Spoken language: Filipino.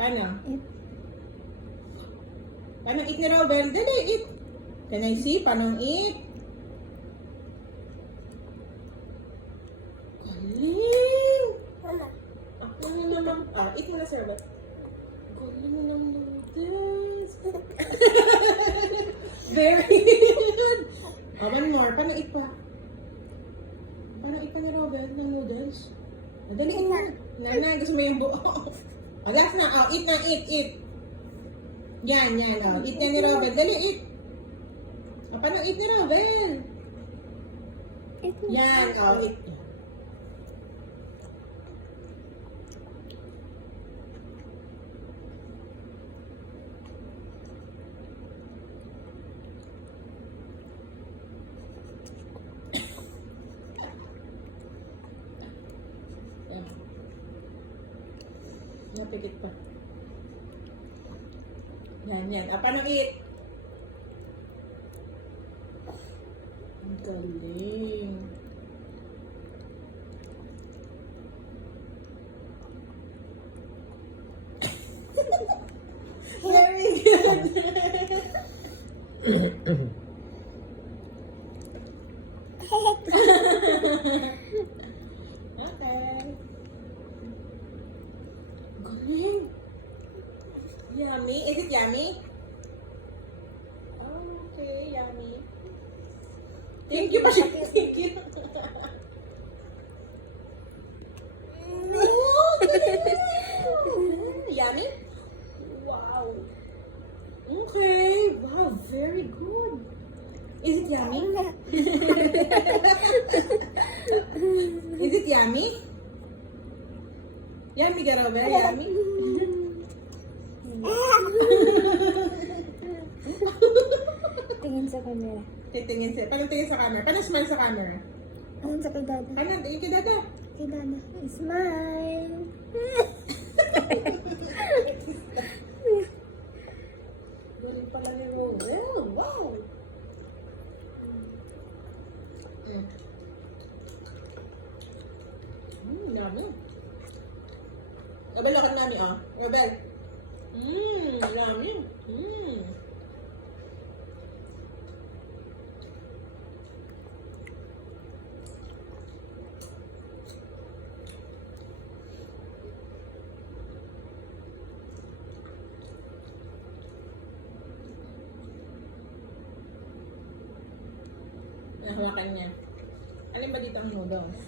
Paano? Eat. Paano eat ni Robel? Dali, eat. Can I see? Paano eat? Galing! Mama. Ako na naman. Eat mo na, Sir Robel. Galing mo ng noodles. Very good. One more. Paano eat pa? Paano eat pa ni Robel ng noodles? Dali, eat na. Nanay, gusto mo yung buo. Agas na. Eat na, eat. Yan. Eat na ni Robel. Dali, eat. Paano eat ni Robel? Eat mo. Yan, eat. Yan. Napikit pa. Yan. Paano eat? Ang galing. Very good. Okay. Galing. Yummy. Is it yummy? Oh, okay. Yummy. Thank you pa siya. Thank you. Oh, yummy? Wow. Okay. Wow, very good. Is it yummy? Is it yummy? Yummy ka, Robel? Yummy? Tingin sa camera. Titingin siya. Paano tingin sa camera? Paano smile sa camera? Ayun sa kay Dada. Paano? Tingin kay Dada. Kay Dada. Smile. Galing pala ni Robel. Wow! Yummy. Robel, lakad nami, Robel. Yummy. Nahawakan niya. Alin ba dito ang noodles?